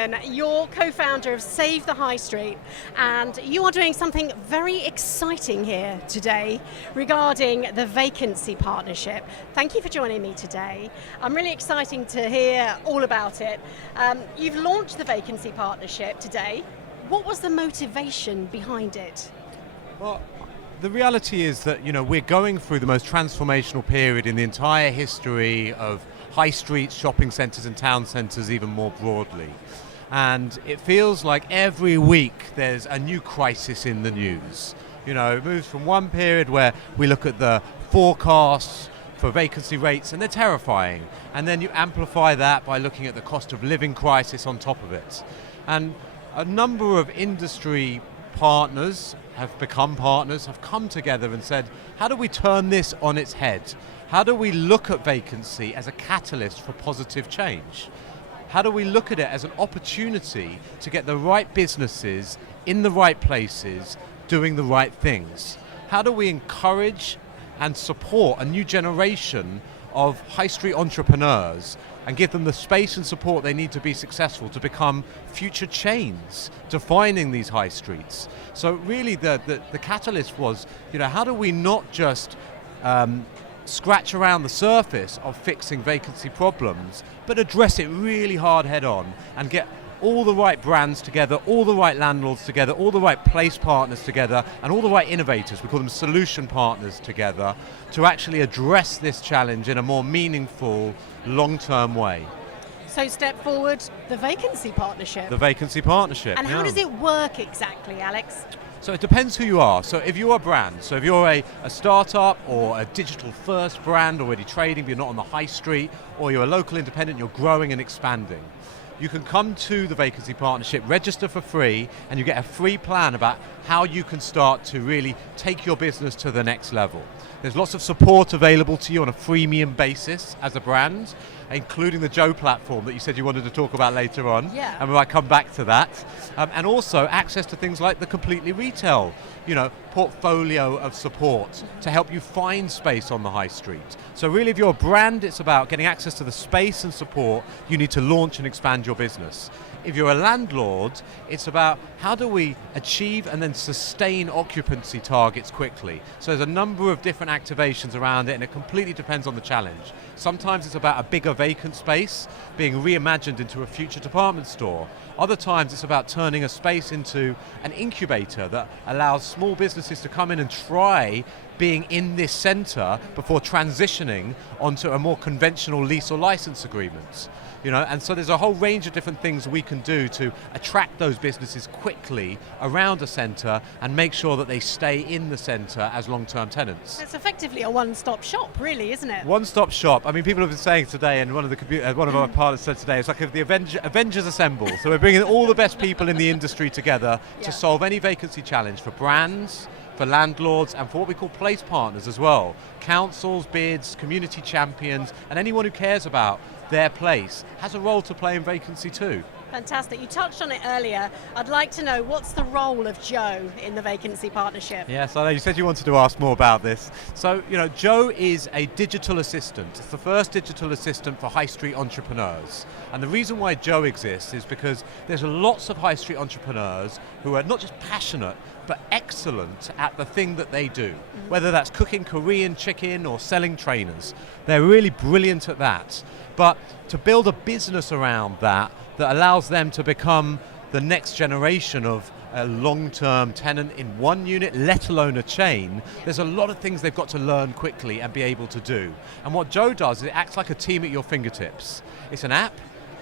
Schlagman. You're co-founder of Save the High Street, and you are doing something very exciting here today regarding the Vacancy Partnership. Thank you for joining me today. I'm really excited to hear all about it. You've launched the Vacancy Partnership today. What was the motivation behind it? Well, the reality is that, we're going through the most transformational period in the entire history of high streets, shopping centres and town centres even more broadly. And it feels like every week there's a new crisis in the news. It moves from one period where we look at the forecasts for vacancy rates and they're terrifying. And then you amplify that by looking at the cost of living crisis on top of it. And a number of industry partners have become partners, have come together and said, how do we turn this on its head? How do we look at vacancy as a catalyst for positive change? How do we look at it as an opportunity to get the right businesses in the right places, doing the right things? How do we encourage and support a new generation of high street entrepreneurs and give them the space and support they need to be successful, to become future chains defining these high streets? So really the catalyst was, how do we not just scratch around the surface of fixing vacancy problems, but address it really hard head on and get all the right brands together, all the right landlords together, all the right place partners together, and all the right innovators, we call them solution partners, together to actually address this challenge in a more meaningful, long-term way. So step forward, the Vacancy Partnership. The Vacancy Partnership, And how does it work exactly, Alex? So it depends who you are. So if you're a brand, so if you're a startup or a digital first brand already trading, but you're not on the high street, or you're a local independent, you're growing and expanding, you can come to the Vacancy Partnership, register for free, and you get a free plan about how you can start to really take your business to the next level. There's lots of support available to you on a freemium basis as a brand, including the Joe platform that you said you wanted to talk about later on. Yeah. And we might come back to that. And also access to things like the Completely Retail, portfolio of support to help you find space on the high street. So really, if you're a brand, it's about getting access to the space and support you need to launch and expand your business. If you're a landlord, it's about how do we achieve and then sustain occupancy targets quickly. So there's a number of different activations around it, and it completely depends on the challenge. Sometimes it's about a bigger vacant space being reimagined into a future department store. Other times it's about turning a space into an incubator that allows small businesses to come in and try being in this centre before transitioning onto a more conventional lease or license agreement. And so there's a whole range of different things we can do to attract those businesses quickly around a centre and make sure that they stay in the centre as long-term tenants. It's effectively a one-stop shop, really, isn't it? One-stop shop. I mean, people have been saying today, and one of our partners said today, it's like if the Avengers assemble. So we're bringing all the best people in the industry together to solve any vacancy challenge for brands, for landlords, and for what we call place partners as well. Councils, bids, community champions, and anyone who cares about their place has a role to play in vacancy too. Fantastic. You touched on it earlier. I'd like to know, what's the role of Joe in the Vacancy Partnership? Yes, I know you said you wanted to ask more about this. So, Joe is a digital assistant. It's the first digital assistant for high street entrepreneurs. And the reason why Joe exists is because there's lots of high street entrepreneurs who are not just passionate, but excellent at the thing that they do. Whether that's cooking Korean chicken or selling trainers. They're really brilliant at that. But to build a business around that allows them to become the next generation of a long-term tenant in one unit, let alone a chain, there's a lot of things they've got to learn quickly and be able to do. And what Joe does is it acts like a team at your fingertips. It's an app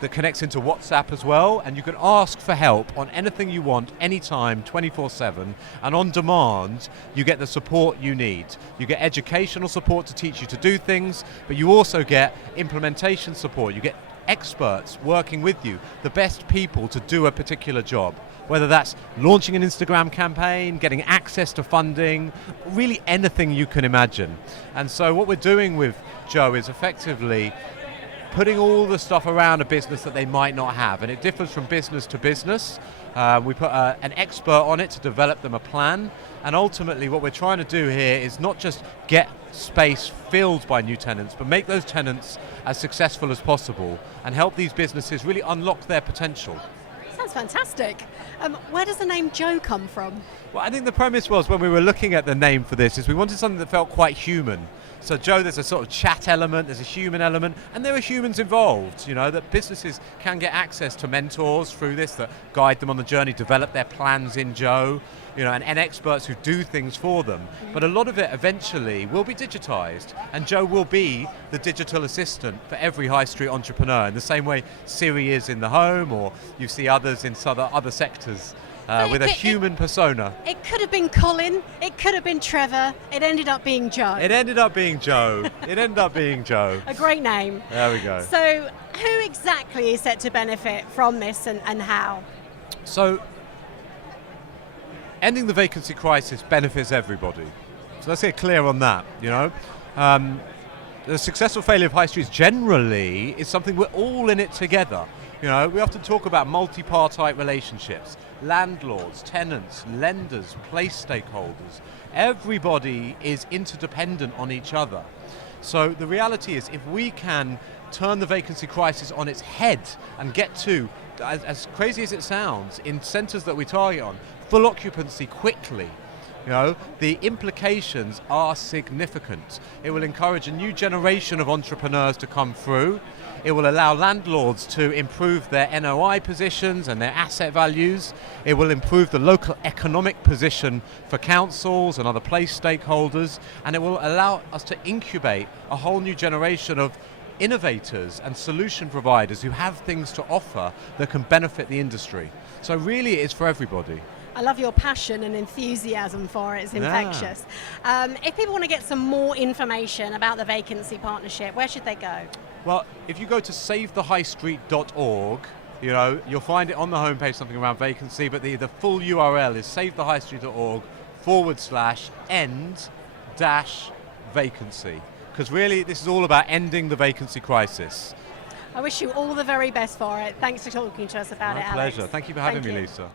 that connects into WhatsApp as well, and you can ask for help on anything you want, anytime, 24/7, and on demand, you get the support you need. You get educational support to teach you to do things, but you also get implementation support. You get experts working with you, the best people to do a particular job, whether that's launching an Instagram campaign, getting access to funding, really anything you can imagine. And so what we're doing with Joe is effectively putting all the stuff around a business that they might not have, and it differs from business to business. We put an expert on it to develop them a plan, and ultimately what we're trying to do here is not just get space filled by new tenants, but make those tenants as successful as possible and help these businesses really unlock their potential. That's fantastic. Where does the name Joe come from? Well, I think the premise was, when we were looking at the name for this, is we wanted something that felt quite human. So Joe, there's a sort of chat element, there's a human element, and there are humans involved, that businesses can get access to mentors through this that guide them on the journey, develop their plans in Joe, and experts who do things for them. But a lot of it eventually will be digitized, and Joe will be the digital assistant for every high street entrepreneur, in the same way Siri is in the home, or you see others in other sectors. With a human persona. It could have been Colin, it could have been Trevor, it ended up being Joe. It ended up being Joe. A great name. There we go. So who exactly is set to benefit from this and how? So ending the vacancy crisis benefits everybody. So let's get clear on that, The successful failure of high streets generally is something we're all in it together. We often talk about multi-partite relationships. Landlords, tenants, lenders, place stakeholders. Everybody is interdependent on each other. So the reality is, if we can turn the vacancy crisis on its head and get to, as crazy as it sounds, in centres that we target on, full occupancy quickly, the implications are significant. It will encourage a new generation of entrepreneurs to come through. It will allow landlords to improve their NOI positions and their asset values. It will improve the local economic position for councils and other place stakeholders. And it will allow us to incubate a whole new generation of innovators and solution providers who have things to offer that can benefit the industry. So really it's for everybody. I love your passion and enthusiasm for it. It's infectious. If people want to get some more information about the Vacancy Partnership, where should they go? Well, if you go to savethehighstreet.org, you'll find it on the homepage, something around vacancy, but the full URL is savethehighstreet.org/end-vacancy. Because really, this is all about ending the vacancy crisis. I wish you all the very best for it. Thanks for talking to us about it, Alex. My pleasure. Thank you for having me, Lisa.